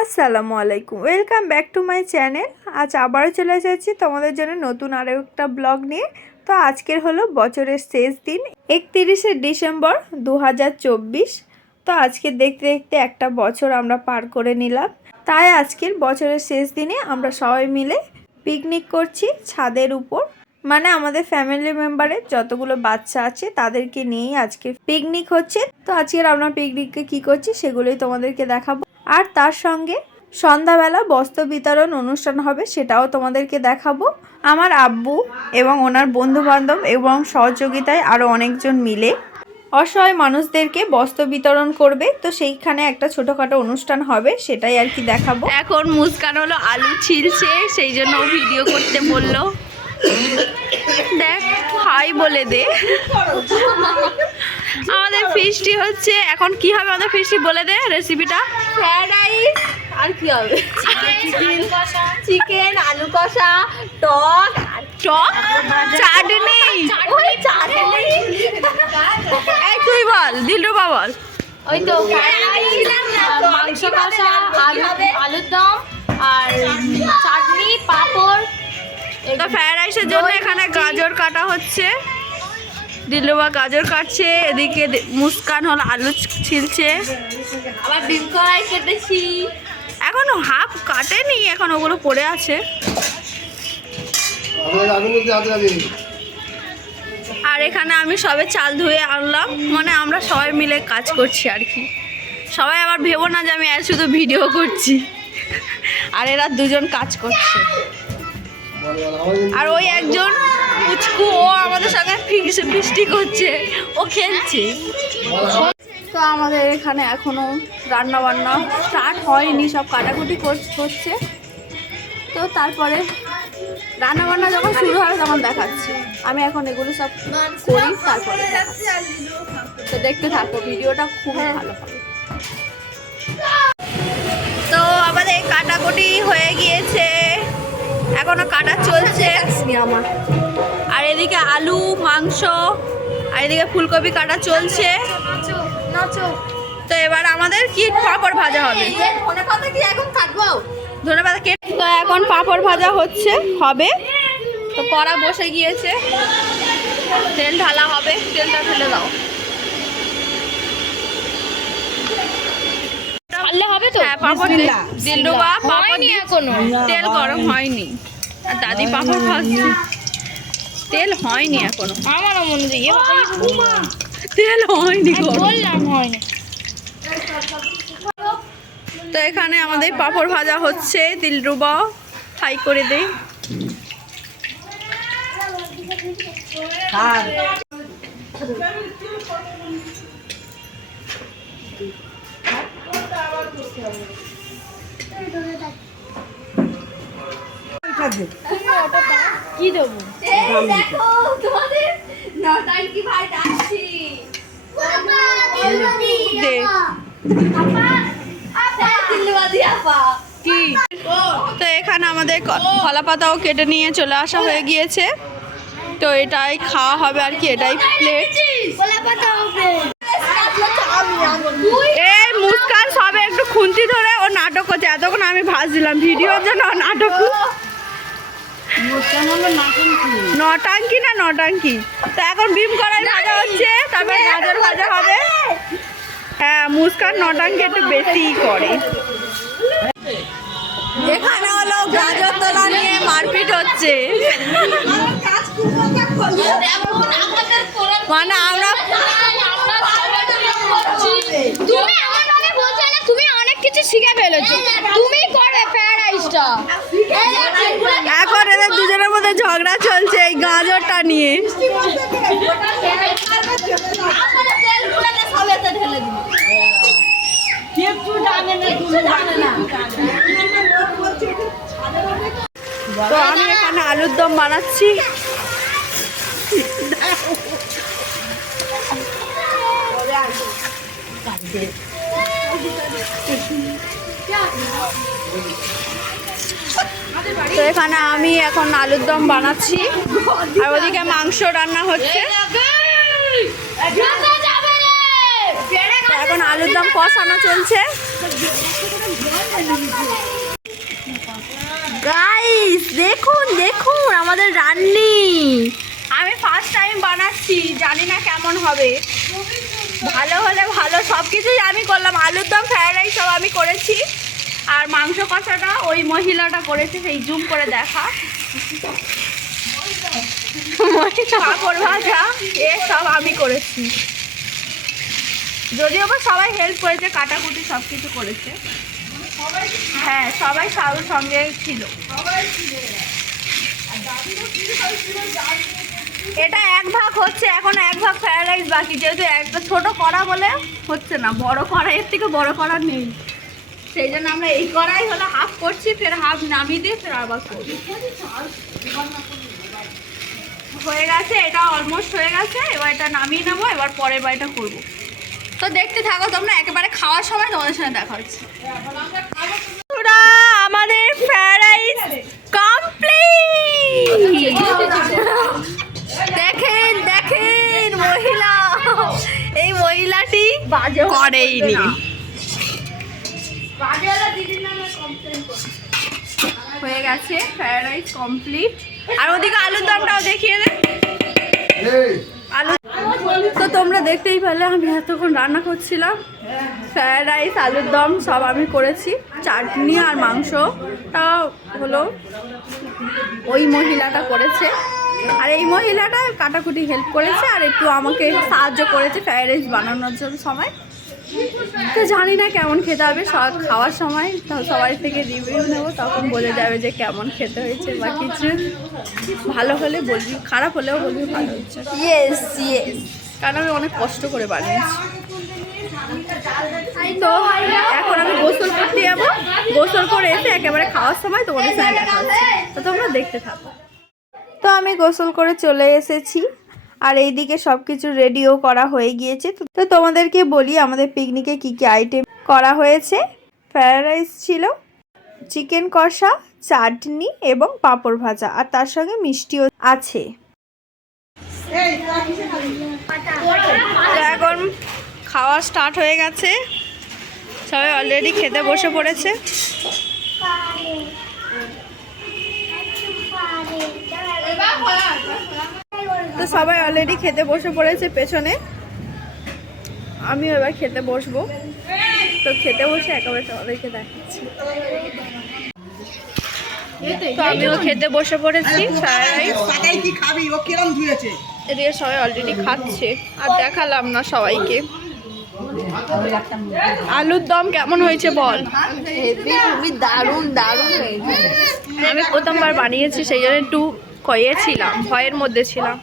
আসসালামু আলাইকুম, welcome back to my channel. আজ আবারও চলে এসেছি তোমাদের জন্য নতুন আরও একটা ব্লগ নিয়ে। তো আজকের হলো বছরের শেষ দিন, 31শে ডিসেম্বর 2024। তো আজকে দেখতে দেখতে একটা বছর আমরা পার করে নিলাম। তাই আজকের বছরের শেষ দিনে আমরা সবাই মিলে পিকনিক করছি ছাদের উপর। মানে আমাদের ফ্যামিলি মেম্বারের যতগুলো বাচ্চা আছে তাদেরকে নিয়েই আজকে পিকনিক হচ্ছে। তো আজকের আমরা পিকনিকে কি করছি সেগুলোই তোমাদেরকে দেখাবো। আর তার সঙ্গে সন্ধ্যাবেলা বস্ত্র বিতরণ অনুষ্ঠান হবে, সেটাও তোমাদেরকে দেখাবো। আমার আব্বু এবং ওনার বন্ধুবান্ধব এবং সহযোগিতায় আরও অনেকজন মিলে অসহায় মানুষদেরকে বস্ত্র বিতরণ করবে। তো সেইখানে একটা ছোটোখাটো অনুষ্ঠান হবে, সেটাই আর কি দেখাবো। এখন মুস্কান হলো আলু ছিলছে, সেই জন্য ভিডিও করতে বললো। দেখ হাই বলে দে। আমাদের ফিস্টি হচ্ছে, এখন কি হবে আমাদের ফিস্টি বলে দে রেসিপিটা। ফ্রাইড রাইস আর কি হবে, চিকেন আলু কষা, টক টক চাটনি। ওই চাটনি। এই তুই বল, দিলরুবা বল। ওই তো মাংস কষা, আলুর দম আর চাটনি, পাঁপড়। তো ফ্রাইড রাইসের জন্য এখানে গাজর কাটা হচ্ছে, দিলরুবা গাজর কাটছে, এদিকে মুস্কান হলো আলু ছিলছে। আবার ডিম কড়াই কেটেছি, এখনো হাফ কাটেনি, এখন ওগুলো পড়ে আছে। আর এখানে আমি সবে চাল ধুয়ে আনলাম, মানে আমরা সবাই মিলে কাজ করছি আর কি। সবাই আবার ভেবো না যে আমি শুধু ভিডিও করছি, আর এরা দুজন কাজ করছে। আর ওই একজন উচকু, ও আমাদের সঙ্গে ফিস্টি করছে, ও খেলছে। তো আমাদের এখানে এখনো রান্না বান্না স্টার্ট হয়নি, সব কাটাকুটি হচ্ছে। তো তারপরে রান্না বান্না যখন শুরু হয় তখন দেখাচ্ছি। আমি এখন এগুলো সব করি, তারপরে তো দেখতে থাকো, ভিডিওটা খুবই ভালো হবে। তো আমাদের কাটাকুটি হয়ে গিয়েছে, এখনো কাটা চলছে আমার। আর এদিকে আলু মাংস, আর এদিকে ফুলকপি কাটা চলছে। তো এবার আমাদের কি পাঁপড় ভাজা হবে। ধনেপাতা কি এখন কাটবো? ধনেপাতা কেটে তো এখন পাঁপড় ভাজা হবে। তো কড়া বসে গিয়েছে, তেল ঢালা হবে, তেলটা ঢেলে দাও। ঢাললে হবে তো? হ্যাঁ, পাঁপড় দিলরুবা পাঁপড় দিয়ে এখনো তেল গরম হয়নি, আর দাদি পাঁপড় ভাজছে, তেল হয়নি এখনো। আমারও মনে হয় তেল হয়নি, বললাম হয়নি। তো এখানে আমাদের পাঁপড় ভাজা হচ্ছে, দিলরুবা হাই করে দে। কি দেবো? দেখো তোমাদের নটাঙ্কি ভাই ডাকছি। দে কি। তো এখানে আমাদের কলা পাতাও কেটে নিয়ে চলে আসা হয়ে গিয়েছে। তো এটাই খাওয়া হবে আর কি, এটাই প্লেট। এই মুস্কান সবে একটু খুন্তি ধরে ও নাটক করছে, এতক্ষণ আমি ভাজছিলাম ভিডিওর জন্য। নাটক নটাঙ্কি না নটাঙ্কি। তো এখন ডিম কড়াই ভাজা হচ্ছে, তারপরে গাজর ভাজা হবে। হ্যাঁ, মুস্কান নটাঙ্কি একটু বেশিই করে। এখানে হলো গাজর তোলা নিয়ে মারপিট হচ্ছে, মানে আমরা তুমি অনেক কিছু শিখে ফেলেছো, তুমি করবে ফ্রাইড রাইসটা। এখন এদের দুজনের মধ্যে ঝগড়া চলছে এই গাজরটা নিয়ে। তো আমি এখানে আলুর দম বানাচ্ছি। তো এখানে আমি এখন আলুর দম বানাচ্ছি, আর ওদিকে মাংস রান্না হচ্ছে। এখন আলুর দম কষানো চলছে। গাইস দেখুন দেখুন আমাদের রান্নি। আমি ফার্স্ট টাইম বানাচ্ছি, জানি না কেমন হবে। ভালো হলে ভালো, সব কিছুই আমি করলাম। আলুর দম, ফ্রাইড রাইস সব আমি করেছি, আর মাংস কষাটা ওই মহিলাটা করেছে, সেই জুম করে দেখা। পাঁপড় ভাজা সব আমি করেছি, যদিও বা সবাই হেল্প করেছে, কাটাকুটি সব কিছু করেছে। হ্যাঁ, সবাই সাউর সঙ্গে ছিল। এটা এক ভাগ হচ্ছে, এখন এক ভাগ ফ্রাইড রাইস বাকি, যেহেতু একটা ছোট কড়া বলে হচ্ছে না, বড় কড়াইয়ের থেকে বড় কড়া নেই, সেই জন্য আমরা এই কড়াই হলো হাফ করছি, ফের হাফ নামিয়ে দিয়ে ফের আবার করছি। হয়ে গেছে, এটা অলমোস্ট হয়ে গেছে। এবার এটা নামিয়ে নেবো, এবার পরের বাড়িটা করবো। তো দেখতে থাকো তোমরা, একেবারে খাওয়ার সময় তোমাদের সঙ্গে দেখা হচ্ছে। আমাদের ফ্রাইড রাইস কমপ্লিট। দেখেন দেখেন মহিলা, এই মহিলাটি করেইনি। হয়ে গেছে ফ্রাইড রাইস কমপ্লিট। আর ওদিকে আলুর দমটাও দেখিয়ে দে। আলু তো তোমরা দেখতেই পেলে, আমি এতক্ষণ রান্না করছিলাম। ফ্রাইড রাইস, আলুর দম সব আমি করেছি। চাটনি আর মাংসটা হলো ওই মহিলাটা করেছে, আর এই মহিলাটা কাটাকুটি হেল্প করেছে, আর একটু আমাকে সাহায্য করেছে ফ্রাইড রাইস বানানোর জন্য সময়। তো জানি না কেমন খেতে হবে, সব খাওয়ার সময় সবাই থেকে রিভিউ নেবো, তখন বোঝা যাবে যে কেমন খেতে হয়েছে বা কিছু। ভালো হলে বলবি, খারাপ হলেও বলবি ভালো হচ্ছে। ইয়েস ইয়েস, কারণ আমি অনেক কষ্ট করে বানিয়েছি। তো এখন আমি গোসল করতে যাবো, গোসল করে এসে একেবারে খাওয়ার সময় তোমাদের সঙ্গে দেখা হচ্ছে। তো তোমরা দেখতে থাকো। তো আমি গোসল করে চলে এসেছি, আর এইদিকে সব কিছু রেডিও করা হয়ে গিয়েছে। তো তোমাদেরকে বলি আমাদের পিকনিকে কি কি আইটেম করা হয়েছে। ফ্রাইড রাইস ছিল, চিকেন কষা, চাটনি এবং পাঁপড় ভাজা, আর তার সঙ্গে মিষ্টিও আছে। এখন খাওয়া স্টার্ট হয়ে গেছে, সবাই অলরেডি খেতে বসে পড়েছে। তো সবাই অলরেডি খেতে বসে পড়েছে পেছনে, আমিও এবার খেতে বসবো। তো খেতে বসে একেবারে তোমাদেরকে দেখাচ্ছি। তো আমিও খেতে বসে পড়েছি। এদিকে সবাই অলরেডি খাচ্ছে, আর দেখালাম না সবাইকে। আলুর দম কেমন হয়েছে বল? দারুণ দারুণ হয়েছে। আমি প্রথমবার বানিয়েছি, সেই জন্য একটু কয়েছিলাম, ভয়ের মধ্যে ছিলাম।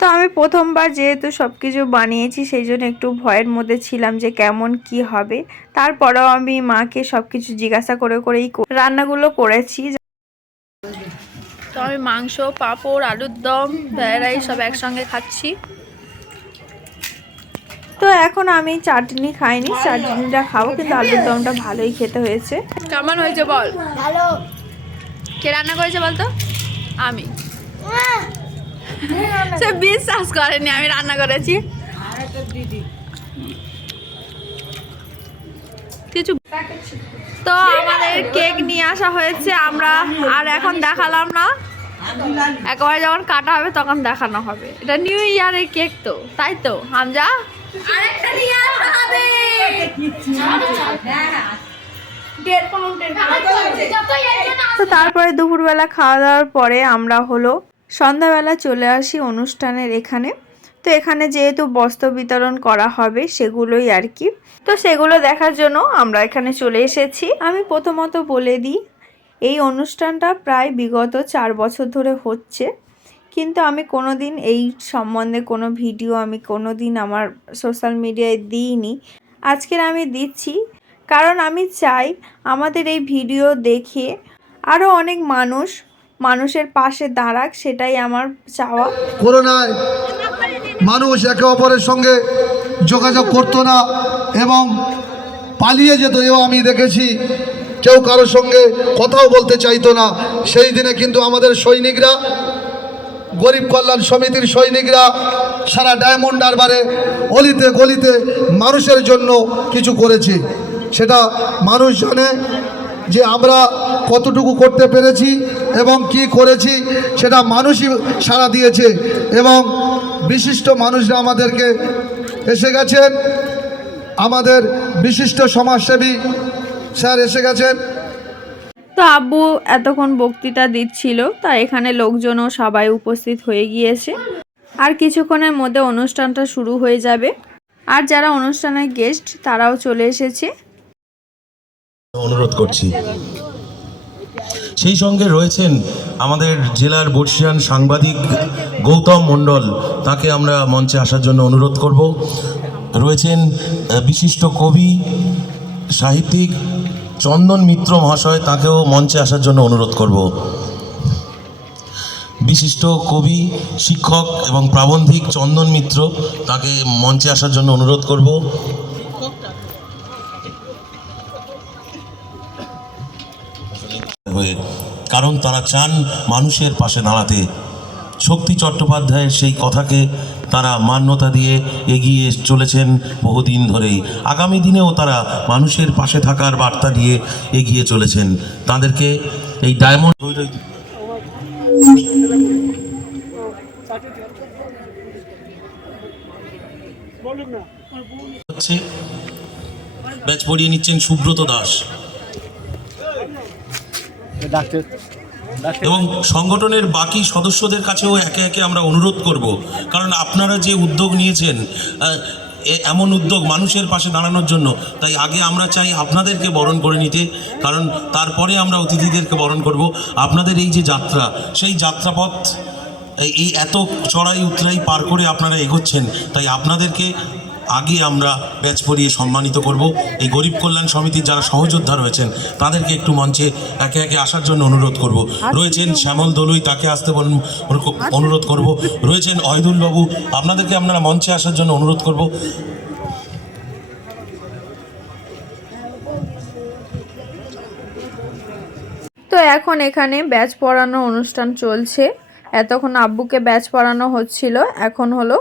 তো আমি প্রথমবার যেহেতু সব কিছু বানিয়েছি, সেই জন্য একটু ভয়ের মধ্যে ছিলাম যে কেমন কি হবে। তারপরেও আমি মাকে সব কিছু জিজ্ঞাসা করে করেই রান্নাগুলো করেছি। তো আমি মাংস, পাঁপড়, আলুর দম, ফ্রাইড রাইস সব একসঙ্গে খাচ্ছি। তো এখন আমি চাটনি খাইনি, চাটনিটা খাবো, কিন্তু আলুর দমটা ভালোই খেতে হয়েছে। কেমন হয়েছে বল? ভালো। কে রান্না করেছে বলতো? আমি। সে বিশ্বাস করেনি আমি রান্না করেছি। কিছু তো আমাদের কেক নিয়ে আসা হয়েছে, আমরা আর এখন দেখালাম না, একেবারে যখন কাটা হবে তখন দেখানো হবে। এটা নিউ ইয়ারের কেক, তো তাই তো হামজা? আরেকটা নিয়ে আসা হবে। তো তারপরে দুপুরবেলা খাওয়া দাওয়ার পরে আমরা হলো সন্ধ্যাবেলা চলে আসি অনুষ্ঠানের এখানে। তো এখানে যেহেতু বস্ত্র বিতরণ করা হবে সেগুলোই আর কি, তো সেগুলো দেখার জন্য আমরা এখানে চলে এসেছি। আমি প্রথমত বলে দিই, এই অনুষ্ঠানটা প্রায় বিগত 4 বছর ধরে হচ্ছে, কিন্তু আমি কোনোদিন এই সম্বন্ধে কোনো ভিডিও আমি কোনোদিন আমার সোশ্যাল মিডিয়ায় দিইনি। আজকের আমি দিচ্ছি, কারণ আমি চাই আমাদের এই ভিডিও দেখে আরও অনেক মানুষের পাশে দাঁড়াক, সেটাই আমার চাওয়া। করোনায় মানুষ একে অপরের সঙ্গে যোগাযোগ করতো না এবং পালিয়ে যেত, এও আমি দেখেছি। কেউ কারোর সঙ্গে কথাও বলতে চাইতো না। সেই দিনে কিন্তু আমাদের সৈনিকরা গরিব কল্যাণ সমিতির সৈনিকরা সারা ডায়মন্ড হারবারে অলিতে গলিতে মানুষের জন্য কিছু করেছে। সেটা মানুষ জানে যে আমরা কতটুকু করতে পেরেছি এবং কি করেছি, সেটা মানুষই সাড়া দিয়েছে। এবং বিশিষ্ট মানুষরা আমাদেরকে এসে গেছেন, আমাদের বিশিষ্ট সমাজসেবী স্যার এসে গেছেন। তো আব্বু এতক্ষণ বক্তৃতা দিচ্ছিল, তা এখানে লোকজনও সবাই উপস্থিত হয়ে গিয়েছে। আর কিছুক্ষণের মধ্যে অনুষ্ঠানটা শুরু হয়ে যাবে। আর যারা অনুষ্ঠানের গেস্ট তারাও চলে এসেছে। অনুরোধ করছি। সেই সঙ্গে রয়েছেন আমাদের জেলার বর্ষিয়ান সাংবাদিক গৌতম মণ্ডল, তাকে আমরা মঞ্চে আসার জন্য অনুরোধ করব। রয়েছেন বিশিষ্ট কবি সাহিত্যিক চন্দন মিত্র মহাশয়, তাকেও মঞ্চে আসার জন্য অনুরোধ করব। বিশিষ্ট কবি শিক্ষক এবং প্রাবন্ধিক চন্দন মিত্র, তাকে মঞ্চে আসার জন্য অনুরোধ করব। কারণ তারা চান মানুষের পাশে দাঁড়াতে। শক্তি চট্টোপাধ্যায়ের সেই কথাকে তারা মান্যতা দিয়ে এগিয়ে চলেছেন বহুদিন ধরেই। আগামী দিনেও তারা মানুষের পাশে থাকার বার্তা দিয়ে এগিয়ে চলেছেন। তাদেরকে এই ডায়মন্ড হচ্ছে ব্যাচ পড়িয়ে নিচ্ছেন সুব্রত দাস। এবং সংগঠনের বাকি সদস্যদের কাছেও একে একে আমরা অনুরোধ করব, কারণ আপনারা যে উদ্যোগ নিয়েছেন, এমন উদ্যোগ মানুষের পাশে দাঁড়ানোর জন্য, তাই আগে আমরা চাই আপনাদেরকে বরণ করে নিতে, কারণ তারপরে আমরা অতিথিদেরকে বরণ করব। আপনাদের এই যে যাত্রা, সেই যাত্রাপথ এই এত চড়াই উতরাই পার করে আপনারা এগোচ্ছেন, তাই আপনাদেরকে আগে আমরা ব্যাচ পরিয়ে সম্মানিত করব। এই গরিব কল্যাণ সমিতির যারা সহযোদ্ধা রয়েছেন তাদেরকে একটু মঞ্চে একে একে আসার জন্য অনুরোধ করব। রয়েছেন শ্যামল দলুই, তাকে আসতে অনুরোধ করব। রয়েছেন অয়দুল বাবু, আপনাদেরকে আপনারা মঞ্চে আসার জন্য অনুরোধ করব। তো এখন এখানে ব্যাচ পড়ানো অনুষ্ঠান চলছে। এতক্ষণ আব্বুকে ব্যাচ পড়ানো হচ্ছিল, এখন হলো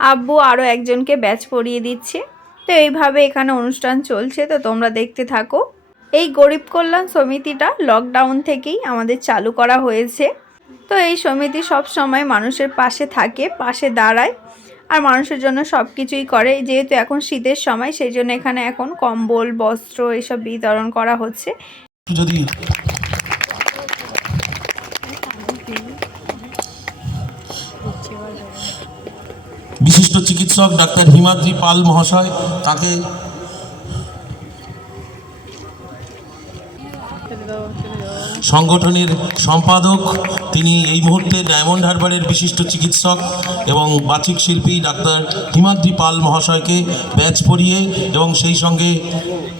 আব্বু আরও একজনকে ব্যাচ পড়িয়ে দিচ্ছে। তো এইভাবে এখানে অনুষ্ঠান চলছে, তো তোমরা দেখতে থাকো। এই গরিব কল্যাণ সমিতিটা লকডাউন থেকেই আমাদের চালু করা হয়েছে। তো এই সমিতি সব সময় মানুষের পাশে থাকে, পাশে দাঁড়ায় আর মানুষের জন্য সব কিছুই করে। যেহেতু এখন শীতের সময়, সেই জন্য এখানে এখন কম্বল, বস্ত্র এসব বিতরণ করা হচ্ছে। যদি বিশিষ্ট চিকিৎসক ডাক্তার হিমাদ্রি পাল মহাশয়, তাকে সংগঠনের সম্পাদক, তিনি এই মুহূর্তে ডায়মন্ড হারবারের বিশিষ্ট চিকিৎসক এবং বাচিক শিল্পী ডাক্তার হিমাদ্রি পাল মহাশয়কে ব্যাচ পরিয়ে এবং সেই সঙ্গে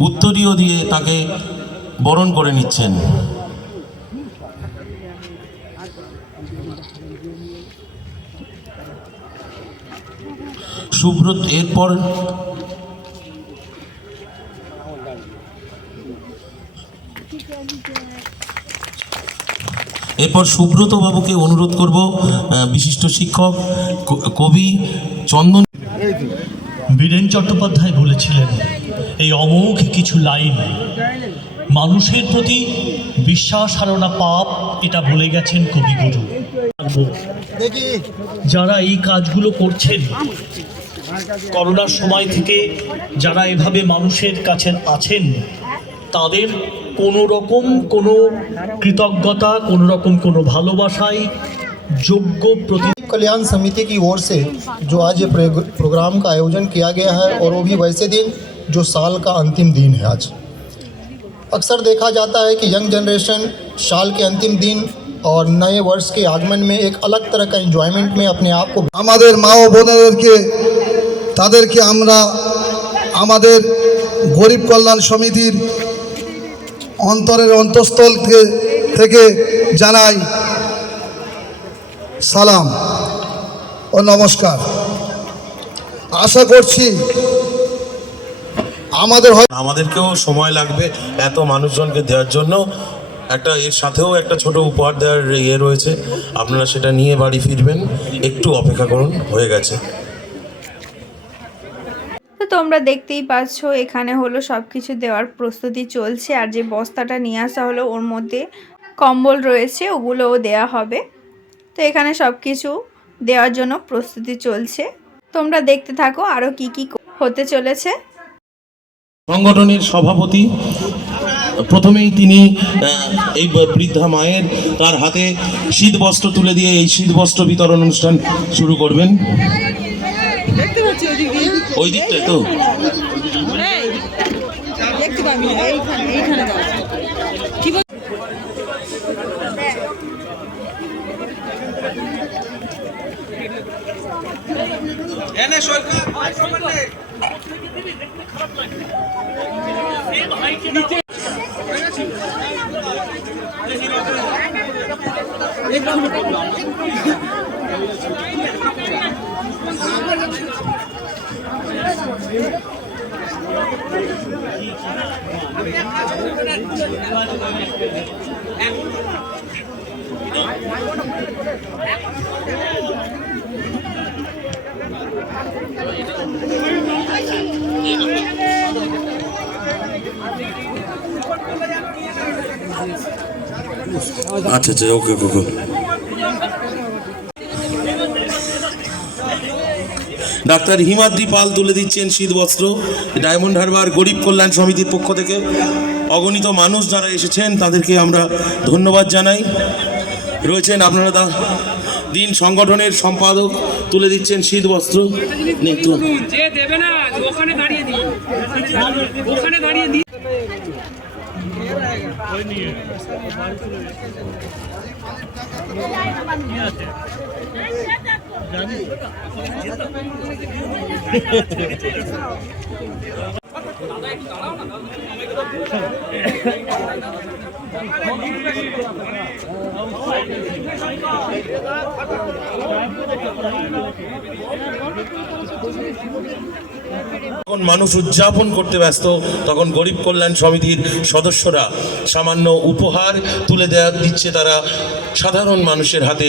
উত্তরীয় দিয়ে তাকে বরণ করে নিচ্ছেন। সুব্রত এরপর সুব্রত বাবুকে অনুরোধ করব, বিশিষ্ট শিক্ষক কবি চন্দন। বীরেন চট্টোপাধ্যায় বলেছিলেন, এই অমোঘ কিছু লাইন মানুষের প্রতি বিশ্বাস হারানো পাপ, এটা বলে গেছেন কবিগুরু। যারা এই কাজগুলো করছেন করোনার সময় থেকে, যারা এভাবে মানুষের কাছে আছেন, তাদের কোনো রকম কোনো কৃতজ্ঞতা, কোনো রকম কোনো ভালোবাসায় যোগ্য প্রতি। कल्याण समिति की ओर से जो आज ये प्रोग्राम का आयोजन किया गया है, और वो भी वैसे दिन जो साल का अंतिम दिन है आज। अक्सर देखा जाता है कि यंग जनरेशन साल के अंतिम दिन और नए वर्ष के आगमन में एक अलग तरह का एंजॉयमेंट में अपने आप को। আমাদের মা ও বোনেদেরকে, তাদেরকে আমরা আমাদের গরিব কল্যাণ সমিতির অন্তরের অন্তঃস্থল থেকে জানাই সালাম ও নমস্কার। আশা করছি আমাদেরকেও সময় লাগবে এত মানুষজনকে দেওয়ার জন্য। একটা এর সাথেও একটা ছোট উপহার দেওয়ার ইয়ে রয়েছে, আপনারা সেটা নিয়ে বাড়ি ফিরবেন। একটু অপেক্ষা করুন, হয়ে গেছে। তো তোমরা দেখতেই পাচ্ছ এখানে হলো সব কিছু দেওয়ার প্রস্তুতি চলছে। আর যে বস্তাটা নিয়ে আসা হলো ওর মধ্যে কম্বল রয়েছে, ওগুলোও দেয়া হবে। তো এখানে সব কিছু দেওয়ার জন্য প্রস্তুতি চলছে। তোমরা দেখতে থাকো আরও কি কি হতে চলেছে। সংগঠনের সভাপতি প্রথমেই তিনি এই বৃদ্ধা মায়ের তার হাতে শীত বস্ত্র তুলে দিয়ে এই শীত বস্ত্র বিতরণ অনুষ্ঠান শুরু করবেন। ওই দিকটাই তো আচ্ছা আচ্ছা, ওকে ওকে। ডাক্তার হিমাদ্রি পাল তুলে দিচ্ছেন শীত বস্ত্র ডায়মন্ড হারবার গরিব কল্যাণ সমিতির পক্ষ থেকে। অগণিত মানুষ যারা এসেছেন তাদেরকে আমরা ধন্যবাদ জানাই। রয়েছেন আপনারা দিন সংগঠনের সম্পাদক তুলে দিচ্ছেন শীত বস্ত্র। যখন মানুষ উদযাপন করতে ব্যস্ত তখন গরিব কল্যাণ সমিতির সদস্যরা সামান্য উপহার তুলে দিচ্ছে তারা সাধারণ মানুষের হাতে।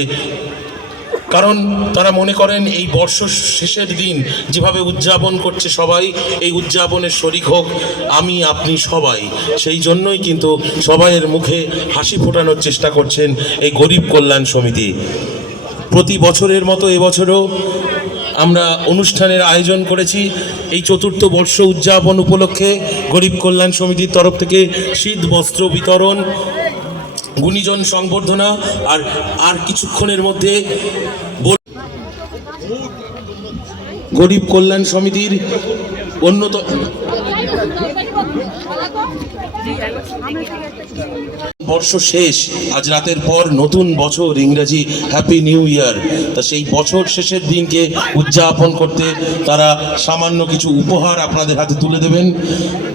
কারণ তারা মনে করেন এই বর্ষ শেষের দিন যেভাবে উদযাপন করছে সবাই, এই উদযাপনের শরিক হোক আমি আপনি সবাই। সেই জন্যই কিন্তু সবাইয়ের মুখে হাসি ফোটানোর চেষ্টা করছেন এই গরিব কল্যাণ সমিতি। প্রতি বছরের মতো এবছরও আমরা অনুষ্ঠানের আয়োজন করেছি। এই চতুর্থ বর্ষ উদযাপন উপলক্ষে গরিব কল্যাণ সমিতির তরফ থেকে শীত বস্ত্র বিতরণ, গুণীজন সংবর্ধনা আর কিছুক্ষণের মধ্যে গরিব কল্যাণ সমিতির অন্যতম বর্ষ শেষ, আজ রাতের পর নতুন বছর, ইংরেজি হ্যাপি নিউ ইয়ার। তা সেই বছর শেষের দিনকে উদযাপন করতে তারা সামান্য কিছু উপহার আপনাদের হাতে তুলে দেবেন,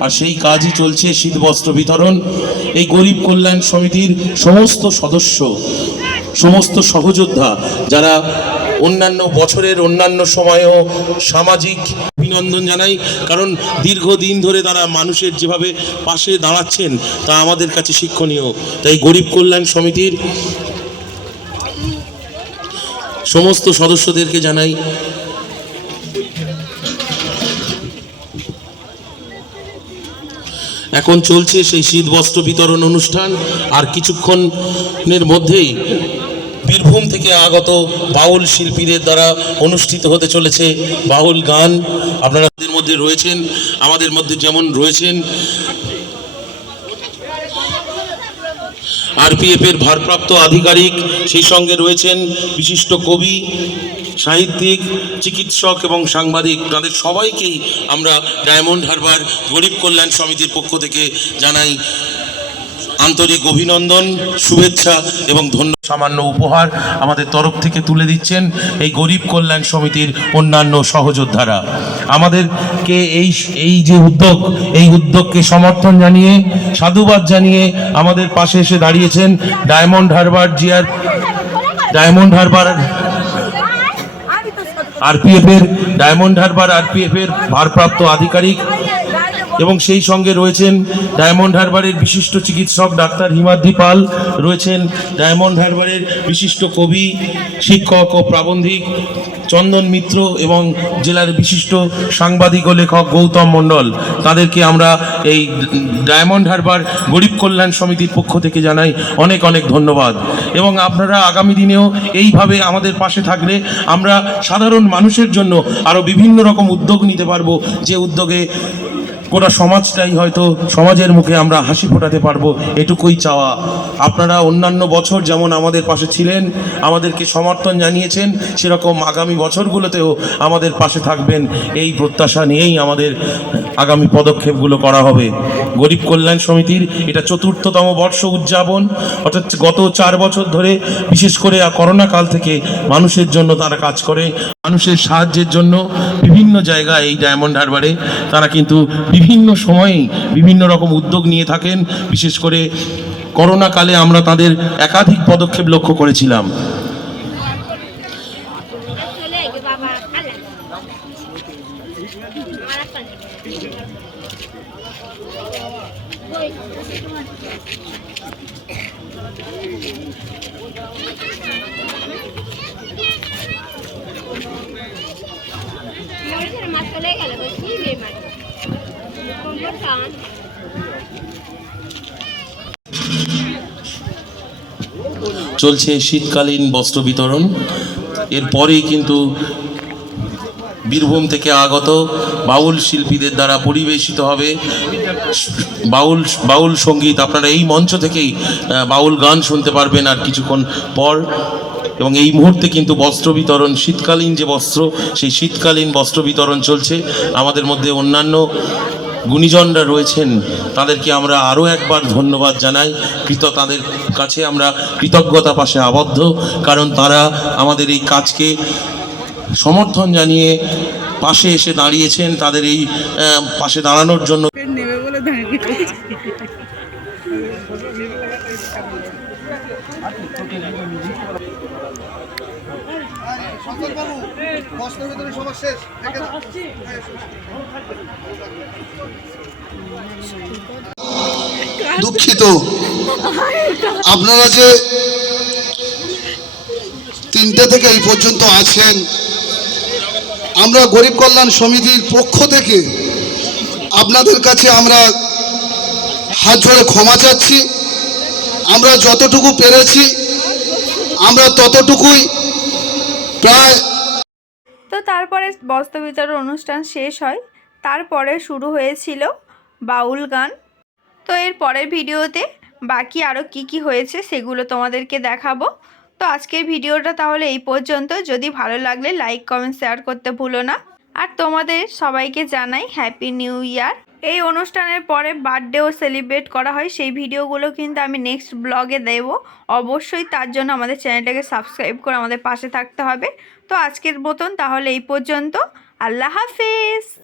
আর সেই কাজই চলছে শীত বস্ত্র বিতরণ। এই গরিব কল্যাণ সমিতির সমস্ত সদস্য, সমস্ত সহযোদ্ধা যারা অন্যান্য বছরের অন্যান্য সময়েও সামাজিক অভিনন্দন জানাই। কারণ দীর্ঘদিন ধরে তারা মানুষের যেভাবে পাশে দাঁড়াচ্ছেন তা আমাদের কাছে শিক্ষণীয়। তাই গরিব কল্যাণ সমিতির সমস্ত সদস্যদেরকে জানাই এখন চলছে সেই শীত বস্ত্র বিতরণ অনুষ্ঠান। আর কিছুক্ষণের মধ্যেই বীরভূম থেকে আগত বাউল শিল্পীদের দ্বারা অনুষ্ঠিত হতে চলেছে বাউল গান। আপনারা আমাদের মধ্যে রয়েছেন, আমাদের মধ্যে যেমন রয়েছেন আরপিএফ এর ভারপ্রাপ্ত আধিকারিক, সেই সঙ্গে রয়েছেন বিশিষ্ট কবি, সাহিত্যিক, চিকিৎসক এবং সাংবাদিক। তাদের সবাইকেই আমরা ডায়মন্ড হারবার গরিব কল্যাণ সমিতির পক্ষ থেকে জানাই আন্তরিক অভিনন্দন, শুভেচ্ছা এবং ধন্যবাদ। সামান্য উপহার আমাদের তরফ থেকে তুলে দিচ্ছেন এই গরিব কল্যাণ সমিতির অন্যান্য সহযোদ্ধারা। আমাদেরকে এই যে উদ্যোগ, এই উদ্যোগকে সমর্থন জানিয়ে, সাধুবাদ জানিয়ে আমাদের পাশে এসে দাঁড়িয়েছেন ডায়মন্ড হারবার আরপিএফ এর ভারপ্রাপ্ত আধিকারিক এবং সেই সঙ্গে রয়েছেন ডায়মন্ড হারবারের বিশিষ্ট চিকিৎসক ডাক্তার হিমাদ্রি পাল, রয়েছেন ডায়মন্ড হারবারের বিশিষ্ট কবি, শিক্ষক ও প্রাবন্ধিক চন্দন মিত্র এবং জেলার বিশিষ্ট সাংবাদিক ও লেখক গৌতম মণ্ডল। তাদেরকে আমরা এই ডায়মন্ড হারবার গরিব কল্যাণ সমিতির পক্ষ থেকে জানাই অনেক অনেক ধন্যবাদ। এবং আপনারা আগামী দিনেও এইভাবে আমাদের পাশে থাকলে আমরা সাধারণ মানুষের জন্য আরও বিভিন্ন রকম উদ্যোগ নিতে পারবো, যে উদ্যোগে গোটা সমাজটাই হয়তো সমাজের মুখে আমরা হাসি ফোটাতে পারবো, এটুকুই চাওয়া। আপনারা অন্যান্য বছর যেমন আমাদের পাশে ছিলেন, আমাদেরকে সমর্থন জানিয়েছেন, সেরকম আগামী বছরগুলোতেও আমাদের পাশে থাকবেন, এই প্রত্যাশা নিয়েই আমাদের আগামী পদক্ষেপগুলো করা হবে। গরিব কল্যাণ সমিতির এটা ৪র্থতম বর্ষ উদযাপন, অর্থাৎ গত 4 বছর ধরে বিশেষ করে করোনা কাল থেকে মানুষের জন্য তারা কাজ করে, মানুষের সাহায্যের জন্য বিভিন্ন জায়গায় এই ডায়মন্ড হারবারে তারা কিন্তু বিভিন্ন সময়েই বিভিন্ন রকম উদ্যোগ নিয়ে থাকেন। বিশেষ করে করোনা কালে আমরা তাদের একাধিক পদক্ষেপ লক্ষ্য করেছিলাম। চলছে শীতকালীন বস্ত্র বিতরণ। এরপরেই কিন্তু বীরভূম থেকে আগত বাউল শিল্পীদের দ্বারা পরিবেশিত হবে বাউল সঙ্গীত। আপনারা এই মঞ্চ থেকেই বাউল গান শুনতে পারবেন আর কিছুক্ষণ পর। এবং এই মুহূর্তে কিন্তু বস্ত্র বিতরণ, শীতকালীন যে বস্ত্র, সেই শীতকালীন বস্ত্র বিতরণ চলছে। আমাদের মধ্যে অন্যান্য গুণীজনরা রয়েছেন, তাদেরকে আমরা আরও একবার ধন্যবাদ জানাই। তাদের কাছে আমরা কৃতজ্ঞতা পাশে আবদ্ধ, কারণ তারা আমাদের এই কাজকে সমর্থন জানিয়ে পাশে এসে দাঁড়িয়েছেন। তাদের এই পাশে দাঁড়ানোর জন্য দুঃখিত আপনারা যে 3টে থেকে এই পর্যন্ত আছেন, আমরা গরিব কল্যাণ সমিতির পক্ষ থেকে আপনাদের কাছে আমরা হাত জোড়ে ক্ষমা চাচ্ছি। আমরা যতটুকু পেরেছি আমরা ততটুকুই প্রায়। তো তারপরে বস্ত্র বিতরণ অনুষ্ঠান শেষ হয়, তারপরে শুরু হয়েছিল বাউল গান। তো এর পরের ভিডিওতে বাকি আরও কি হয়েছে সেগুলো তোমাদেরকে দেখাবো। তো আজকের ভিডিওটা তাহলে এই পর্যন্ত। যদি ভালো লাগলে লাইক কমেন্ট শেয়ার করতে ভুলো না। আর তোমাদের সবাইকে জানাই হ্যাপি নিউ ইয়ার। এই অনুষ্ঠানের পরে বার্থডেও সেলিব্রেট করা হয়, সেই ভিডিওগুলো কিন্তু আমি নেক্সট ব্লগে দেব অবশ্যই। তার জন্য আমাদের চ্যানেলটাকে সাবস্ক্রাইব করে আমাদের পাশে থাকতে হবে। তো আজকের মতন তাহলে এই পর্যন্ত। আল্লাহ হাফেজ।